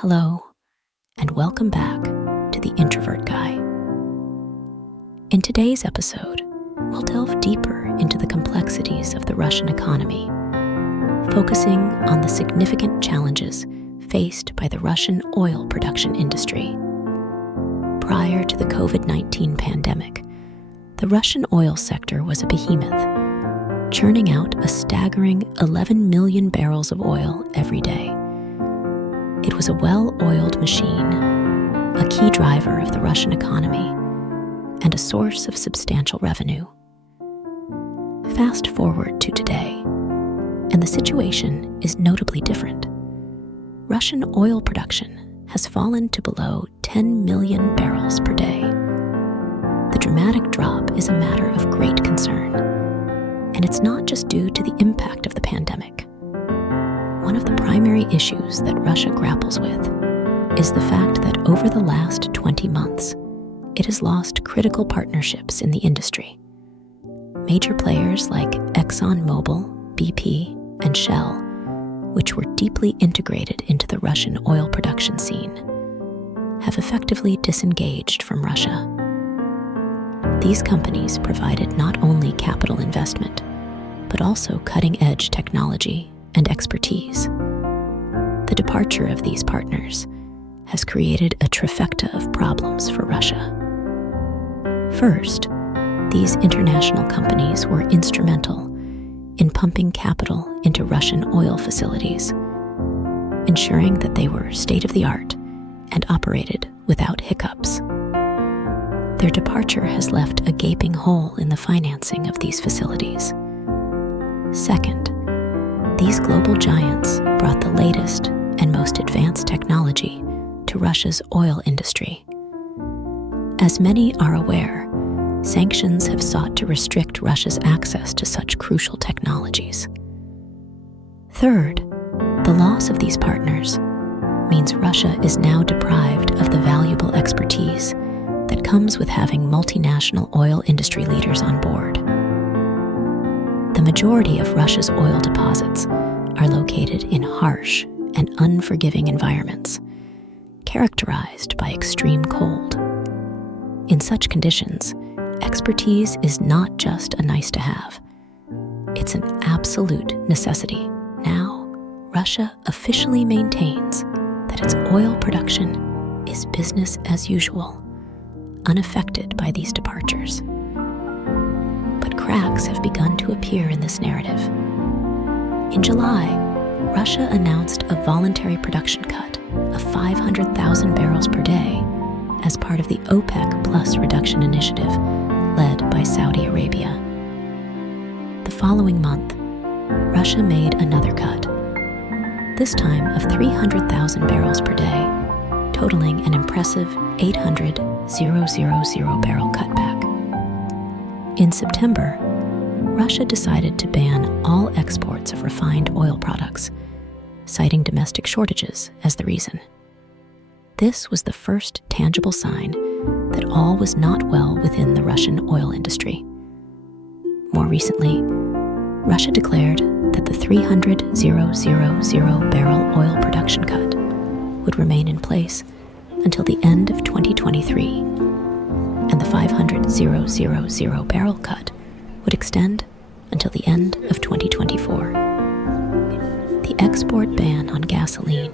Hello, and welcome back to the Introvert Guy. In today's episode, we'll delve deeper into the complexities of the Russian economy, focusing on the significant challenges faced by the Russian oil production industry. Prior to the COVID-19 pandemic, the Russian oil sector was a behemoth, churning out a staggering 11 million barrels of oil every day. It was a well-oiled machine, a key driver of the Russian economy, and a source of substantial revenue. Fast forward to today, and the situation is notably different. Russian oil production has fallen to below 10 million barrels per day. The dramatic drop is a matter of great concern, and it's not just due to the impact of the pandemic. One of the primary issues that Russia grapples with is the fact that over the last 20 months, it has lost critical partnerships in the industry. Major players like ExxonMobil, BP, and Shell, which were deeply integrated into the Russian oil production scene, have effectively disengaged from Russia. These companies provided not only capital investment, but also cutting-edge technology and expertise. The departure of these partners has created a trifecta of problems for Russia. First, these international companies were instrumental in pumping capital into Russian oil facilities, ensuring that they were state-of-the-art and operated without hiccups. Their departure has left a gaping hole in the financing of these facilities. Second, these global giants brought the latest and most advanced technology to Russia's oil industry. As many are aware, sanctions have sought to restrict Russia's access to such crucial technologies. Third, the loss of these partners means Russia is now deprived of the valuable expertise that comes with having multinational oil industry leaders on board. The majority of Russia's oil deposits are located in harsh and unforgiving environments, characterized by extreme cold. In such conditions, expertise is not just a nice-to-have. It's an absolute necessity. Now, Russia officially maintains that its oil production is business as usual, unaffected by these departures. But cracks have begun to appear in this narrative. In July, Russia announced a voluntary production cut of 500,000 barrels per day as part of the OPEC Plus reduction initiative led by Saudi Arabia. The following month, Russia made another cut, this time of 300,000 barrels per day, totaling an impressive 800,000 barrel cutback. In September, Russia decided to ban all exports of refined oil products, citing domestic shortages as the reason. This was the first tangible sign that all was not well within the Russian oil industry. More recently, Russia declared that the 300,000 barrel oil production cut would remain in place until the end of 2023, and the 500,000 barrel cut would extend until the end of 2024. The export ban on gasoline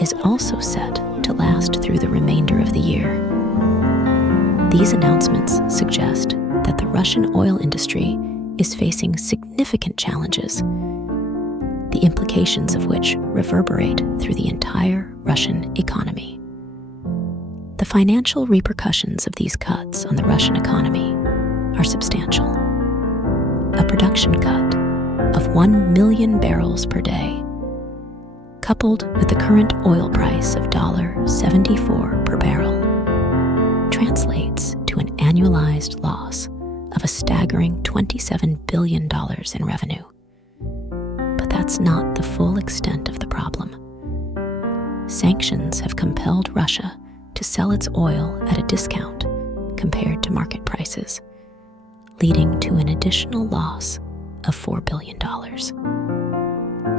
is also set to last through the remainder of the year. These announcements suggest that the Russian oil industry is facing significant challenges, the implications of which reverberate through the entire Russian economy. The financial repercussions of these cuts on the Russian economy are substantial. A production cut of 1 million barrels per day, coupled with the current oil price of $74 per barrel, translates to an annualized loss of a staggering $27 billion in revenue. But that's not the full extent of the problem. Sanctions have compelled Russia to sell its oil at a discount compared to market prices, leading to an additional loss of $4 billion.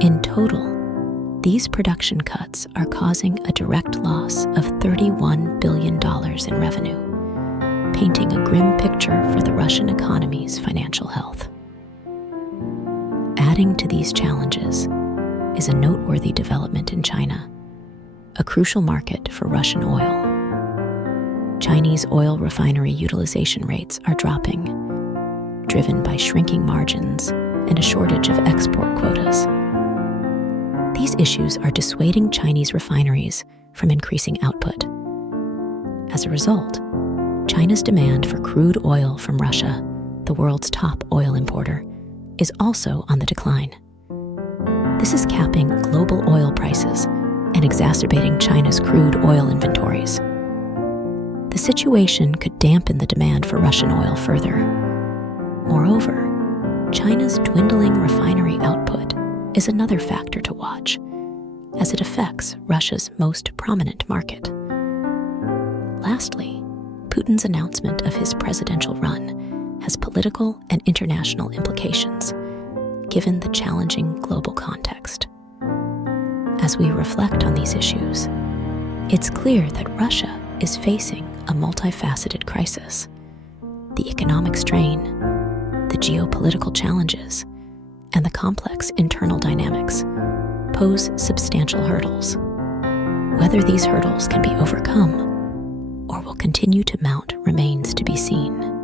In total, These production cuts are causing a direct loss of $31 billion in revenue, painting a grim picture for the Russian economy's financial health. Adding to these challenges is a noteworthy development in China, a crucial market for Russian oil. Chinese oil refinery utilization rates are dropping, driven by shrinking margins and a shortage of export quotas. These issues are dissuading Chinese refineries from increasing output. As a result, China's demand for crude oil from Russia, the world's top oil importer, is also on the decline. This is capping global oil prices and exacerbating China's crude oil inventories. The situation could dampen the demand for Russian oil further. Moreover, China's dwindling refinery output is another factor to watch, as it affects Russia's most prominent market. Lastly, Putin's announcement of his presidential run has political and international implications, given the challenging global context. As we reflect on these issues, it's clear that Russia is facing a multifaceted crisis. The economic strain, the geopolitical challenges, and the complex internal dynamics pose substantial hurdles. Whether these hurdles can be overcome or will continue to mount remains to be seen.